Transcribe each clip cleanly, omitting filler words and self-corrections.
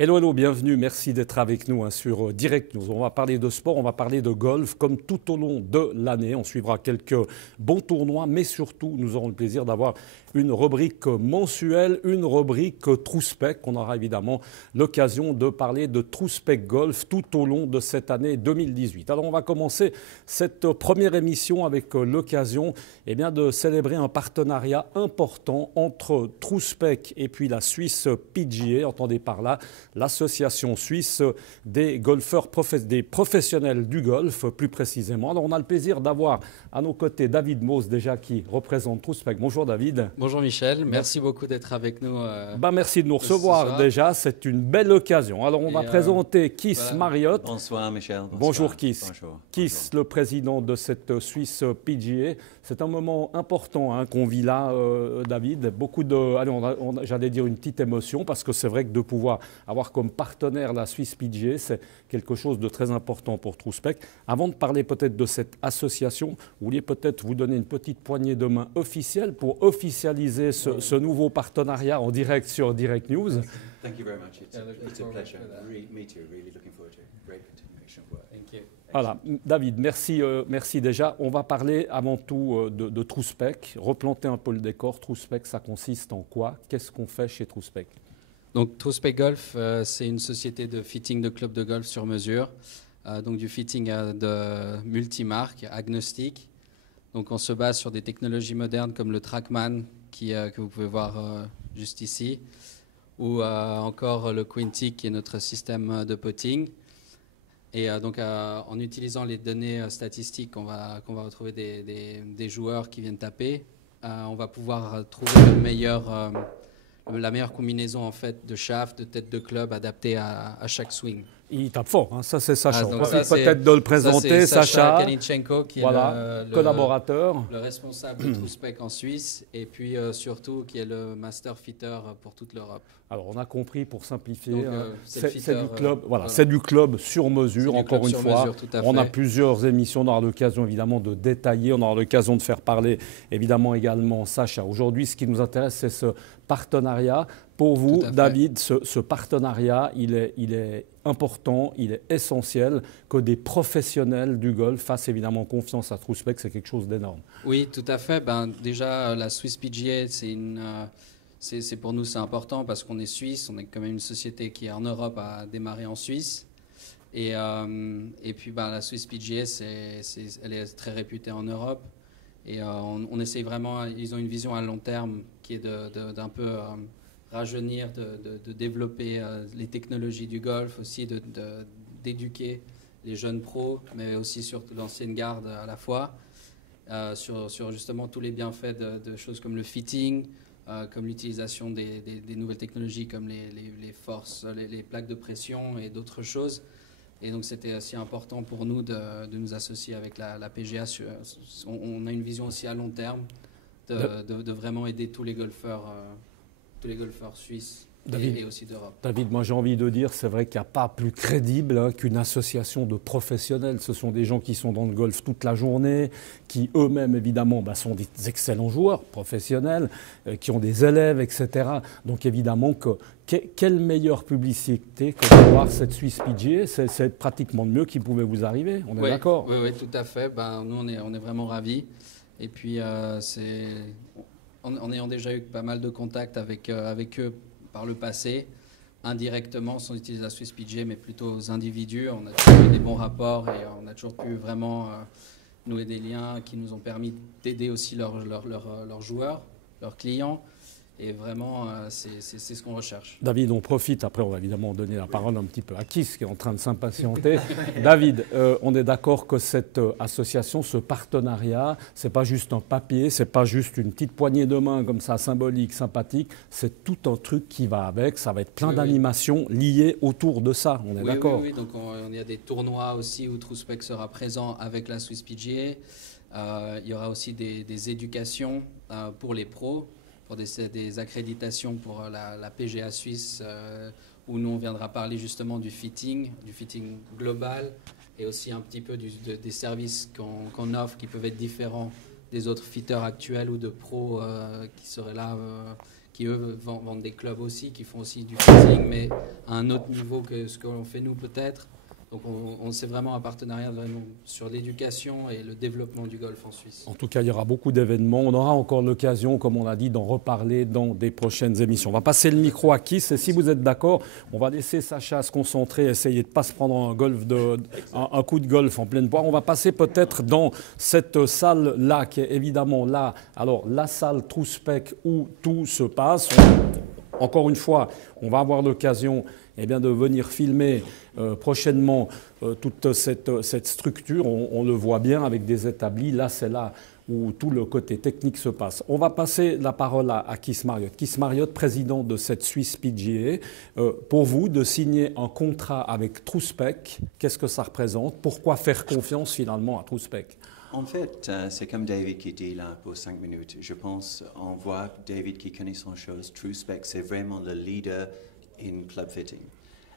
Hello, hello, bienvenue, merci d'être avec nous sur Direct News. On va parler de sport, on va parler de golf, comme tout au long de l'année. On suivra quelques bons tournois, mais surtout, nous aurons le plaisir d'avoir une rubrique mensuelle, une rubrique Trouspec. On aura évidemment l'occasion de parler de Trouspec Golf tout au long de cette année 2018. Alors, on va commencer cette première émission avec l'occasion de célébrer un partenariat important entre Trouspec et puis la Swiss PGA. Entendez par là l'association suisse des golfeurs, des professionnels du golf, plus précisément. Alors, on a le plaisir d'avoir à nos côtés David Mose, déjà, qui représente Trouspec. Bonjour David. Bonjour Michel, merci beaucoup d'être avec nous. Merci de nous recevoir déjà, c'est une belle occasion. Alors, on va présenter Keith Marriott. Bonsoir Michel. Bonjour Keith. Bonjour. Keith, le président de cette Swiss PGA. C'est un moment important qu'on vit là, David. Beaucoup de, j'allais dire une petite émotion, parce que c'est vrai que de pouvoir avoir comme partenaire la Swiss PGA, c'est quelque chose de très important pour Trouspec. Avant de parler peut-être de cette association, vous vouliez peut-être vous donner une petite poignée de main officielle pour officialiser ce nouveau partenariat en direct sur Direct News. Thank you very much. It's a pleasure. Me too. Really looking forward to it. Great continuation of work. Thank you. Voilà, David, merci déjà. On va parler avant tout de Trouspec, replanter un peu le décor. Trouspec, ça consiste en quoi? Qu'est-ce qu'on fait chez Trouspec? Donc Trouspec Golf, c'est une société de fitting de clubs de golf sur mesure. Donc du fitting de multimarques, agnostique. Donc on se base sur des technologies modernes comme le Trackman que vous pouvez voir juste ici, ou encore le Quintic qui est notre système de putting. Et donc en utilisant les données statistiques qu'on va retrouver des joueurs qui viennent taper, on va pouvoir trouver la meilleure combinaison en fait de shaft, de tête de club adaptée à chaque swing. Il tape fort, hein. Ça c'est Sacha. Donc peut-être de le présenter, Sacha Kalinchenko, qui voilà, est collaborateur, le responsable de Trouspec en Suisse, et puis surtout qui est le master fitter pour toute l'Europe. Alors on a compris, pour simplifier, c'est du club, voilà. C'est du club sur mesure, encore une fois. On a plusieurs émissions, on aura l'occasion évidemment de détailler, on aura l'occasion de faire parler évidemment également Sacha. Aujourd'hui, ce qui nous intéresse, c'est ce partenariat. Pour vous, David, ce partenariat, il est important, il est essentiel que des professionnels du golf fassent évidemment confiance à Trouspec, c'est quelque chose d'énorme. Oui, tout à fait. Déjà, la Swiss PGA, pour nous, c'est important parce qu'on est suisse, on est quand même une société qui en Europe a démarré en Suisse. Et puis la Swiss PGA, elle est très réputée en Europe. Et on essaye vraiment, ils ont une vision à long terme qui est d'un peu rajeunir, de développer les technologies du golf, aussi d'éduquer les jeunes pros, mais aussi sur l'ancienne garde à la fois, sur justement tous les bienfaits de choses comme le fitting, comme l'utilisation des nouvelles technologies comme les forces, les plaques de pression et d'autres choses. Et donc c'était aussi important pour nous de nous associer avec la PGA. On a une vision aussi à long terme de vraiment aider tous les golfeurs suisses et aussi d'Europe. David, moi j'ai envie de dire, c'est vrai qu'il n'y a pas plus crédible qu'une association de professionnels. Ce sont des gens qui sont dans le golf toute la journée, qui eux-mêmes évidemment sont des excellents joueurs professionnels, qui ont des élèves, etc. Donc évidemment, quelle meilleure publicité que de voir cette Swiss PGA, c'est pratiquement le mieux qui pouvait vous arriver, on est d'accord? Oui, tout à fait. Nous on est vraiment ravis. Et puis en ayant déjà eu pas mal de contacts avec eux par le passé, indirectement, sans utiliser la Swiss PGA, mais plutôt aux individus, on a toujours eu des bons rapports et on a toujours pu vraiment nouer des liens qui nous ont permis d'aider aussi leurs joueurs, leurs clients. Et vraiment, c'est ce qu'on recherche. David, on profite, après on va évidemment donner la parole un petit peu à Keith qui est en train de s'impatienter. David, on est d'accord que cette association, ce partenariat, c'est pas juste un papier, c'est pas juste une petite poignée de main comme ça, symbolique, sympathique, c'est tout un truc qui va avec, ça va être plein d'animations liées autour de ça, on est d'accord? Oui, donc il y a des tournois aussi où Trouspec sera présent avec la Swiss PGA. Il y aura aussi des éducations pour les pros, pour des accréditations pour la PGA suisse, où nous on viendra parler justement du fitting global et aussi un petit peu des services qu'on offre qui peuvent être différents des autres fitters actuels ou de pros qui seraient là, qui eux vendent des clubs aussi, qui font aussi du fitting, mais à un autre niveau que ce que l'on fait nous peut-être. Donc c'est vraiment un partenariat vraiment sur l'éducation et le développement du golf en Suisse. En tout cas, il y aura beaucoup d'événements. On aura encore l'occasion, comme on a dit, d'en reparler dans des prochaines émissions. On va passer le micro à Keith. Et si vous êtes d'accord, on va laisser Sacha se concentrer, essayer de ne pas se prendre un coup de golf en pleine poire. On va passer peut-être dans cette salle-là, qui est évidemment là. Alors, la salle Trouspec où tout se passe. Encore une fois, on va avoir l'occasion de venir filmer prochainement toute cette structure. On le voit bien avec des établis. Là, c'est là où tout le côté technique se passe. On va passer la parole à Keith Marriott. Keith Marriott, président de cette Swiss PGA. Pour vous, de signer un contrat avec Trouspec, qu'est-ce que ça représente? Pourquoi faire confiance finalement à Trouspec? En fait, c'est comme David qui dit là pour 5 minutes. Je pense, on voit David qui connaît son chose. Trouspec, c'est vraiment le leader in club fitting.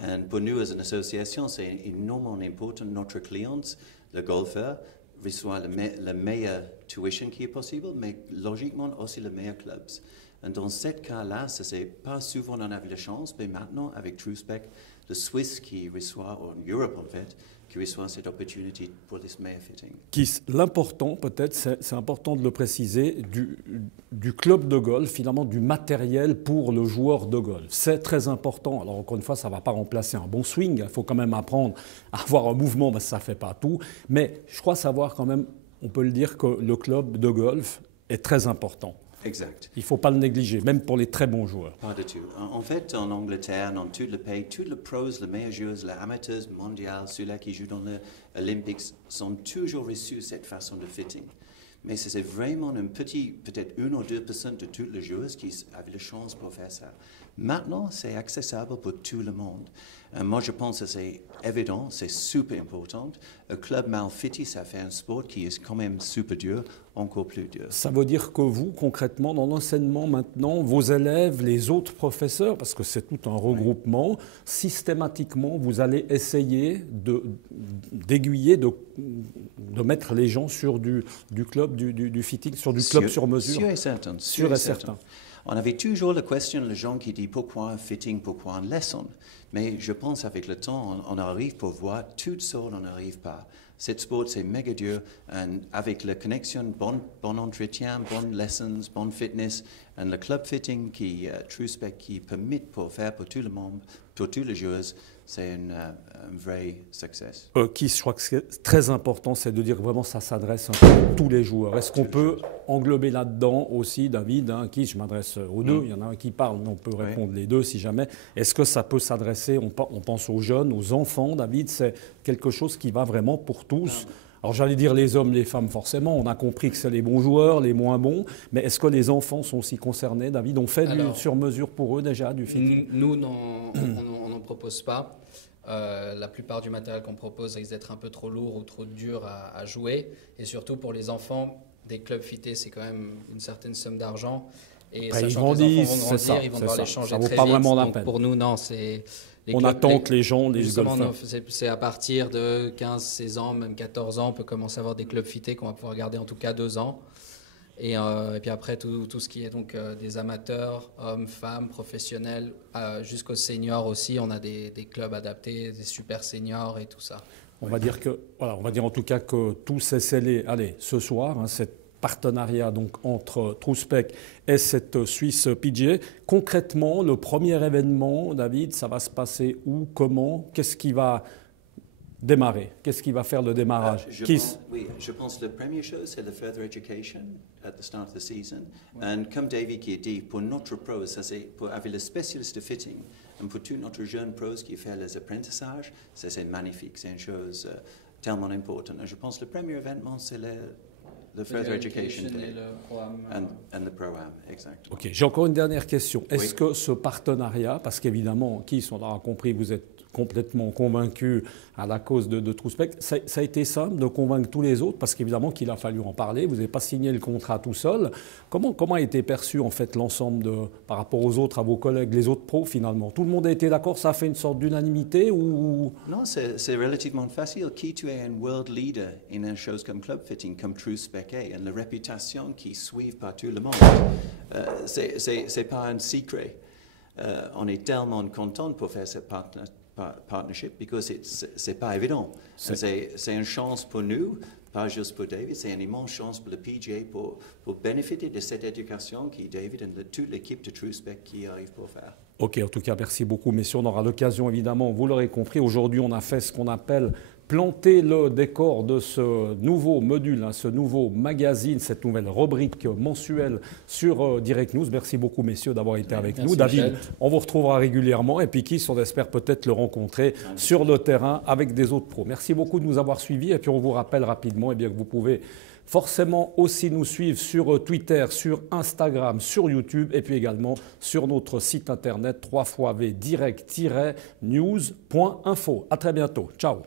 Et pour nous, as une association, c'est énormément important. Notre client, le golfeur, reçoit le meilleur tuition qui est possible, mais logiquement aussi les meilleurs clubs. Et dans ce cas-là, ce n'est pas souvent on a eu la chance, mais maintenant, avec Trouspec, le Suisse qui reçoit, en Europe en fait, qui reçoit cette opportunité pour les meilleurs fittings. L'important, peut-être, c'est important de le préciser, du club de golf, finalement, du matériel pour le joueur de golf. C'est très important. Alors, encore une fois, ça ne va pas remplacer un bon swing. Il faut quand même apprendre à avoir un mouvement, parce que ça ne fait pas tout. Mais je crois savoir quand même, on peut le dire, que le club de golf est très important. Exact. Il ne faut pas le négliger, même pour les très bons joueurs. Pas du tout. En fait, en Angleterre, dans tout le pays, tous les pros, les meilleurs joueurs, les amateurs mondiaux, ceux-là qui jouent dans les Olympics, sont toujours reçus cette façon de fitting. Mais c'est vraiment un petit, peut-être 1 ou 2% de tous les joueurs qui avaient la chance pour faire ça. Maintenant, c'est accessible pour tout le monde. Moi, je pense que c'est évident, c'est super important. Un club mal fité, ça fait un sport qui est quand même super dur, encore plus dur. Ça veut dire que vous, concrètement, dans l'enseignement maintenant, vos élèves, les autres professeurs, parce que c'est tout un regroupement, systématiquement, vous allez essayer d'aiguiller, de mettre les gens sur du club, du fitting, sur du club sur mesure. Sûr et certain. Sûr et certain. On avait toujours la question, les gens qui disent pourquoi un fitting, pourquoi une leçon. Mais je pense avec le temps, on arrive pour voir toutes sortes, on n'arrive pas. Cette sport, c'est méga dur. Et avec la connexion, bon entretien, bonnes lessons, bonne fitness, et le club fitting qui Trouspec qui permet pour faire pour tout le monde, pour tous les joueurs, c'est un vrai succès. Keith, je crois que ce qui est très important, c'est de dire vraiment ça s'adresse à tous les joueurs. Est-ce qu'on peut englober là-dedans aussi, David, Keith, je m'adresse aux deux, il y en a un qui parle, mais on peut répondre les deux si jamais. Est-ce que ça peut s'adresser, on pense aux jeunes, aux enfants, David, c'est quelque chose qui va vraiment pour tous? Alors j'allais dire les hommes, les femmes forcément, on a compris que c'est les bons joueurs, les moins bons, mais est-ce que les enfants sont aussi concernés, David? On fait du sur-mesure pour eux déjà, du fitting? Nous, on n'en propose pas. La plupart du matériel qu'on propose risque d'être un peu trop lourd ou trop dur à jouer. Et surtout pour les enfants, des clubs fités, c'est quand même une certaine somme d'argent. Et Ils sachant que les enfants grandissent, vont grandir, ils vont devoir les changer très vite. Donc pour nous, non, c'est... On attend que les gens, les golfeurs... C'est à partir de 15, 16 ans, même 14 ans, on peut commencer à avoir des clubs fités qu'on va pouvoir garder en tout cas 2 ans. Et puis après, tout ce qui est donc des amateurs, hommes, femmes, professionnels, jusqu'aux seniors aussi, on a des clubs adaptés, des super seniors et tout ça. On va dire en tout cas que tout s'est scellé, ce soir, cette partenariat donc entre Trouspec et cette Swiss PGA. Concrètement, le premier événement, David, ça va se passer où, comment, qu'est-ce qui va démarrer? Qu'est-ce qui va faire le démarrage? Je pense que la première chose, c'est la further education at the start of the season. Et comme David qui a dit, pour notre pros, ça c'est pour avoir le spécialiste de fitting, et pour tous notre jeunes pros qui font les apprentissages, ça c'est magnifique, c'est une chose tellement importante. Et je pense que le premier événement, c'est le further education et le programme. And the pro-am, exact. Ok, j'ai encore une dernière question. Est-ce que ce partenariat, parce qu'évidemment, on aura compris, vous êtes complètement convaincu à la cause de Trouspec, ça a été simple de convaincre tous les autres, parce qu'évidemment qu'il a fallu en parler, vous n'avez pas signé le contrat tout seul. Comment a été perçu en fait l'ensemble par rapport aux autres, à vos collègues, les autres pros finalement? Tout le monde a été d'accord, ça a fait une sorte d'unanimité ou... Non, c'est relativement facile. Qui tu es un world leader in une chose comme club fitting, comme Trouspec, Québec et la réputation qui suit par tout le monde. C'est pas un secret. On est tellement content pour faire cette partnership parce que c'est pas évident. C'est une chance pour nous, pas juste pour David, c'est une immense chance pour le PGA pour bénéficier de cette éducation qui David et toute l'équipe de TrueSpec qui arrive pour faire. Ok, en tout cas, merci beaucoup, messieurs. On aura l'occasion, évidemment, vous l'aurez compris. Aujourd'hui, on a fait ce qu'on appelle planter le décor de ce nouveau module, ce nouveau magazine, cette nouvelle rubrique mensuelle sur Direct News. Merci beaucoup, messieurs, d'avoir été avec nous. David, Michel, on vous retrouvera régulièrement. Et puis, on espère peut-être le rencontrer sur le terrain avec des autres pros. Merci beaucoup de nous avoir suivis. Et puis, on vous rappelle rapidement que vous pouvez forcément aussi nous suivre sur Twitter, sur Instagram, sur YouTube et puis également sur notre site internet www.direct-news.info. À très bientôt. Ciao.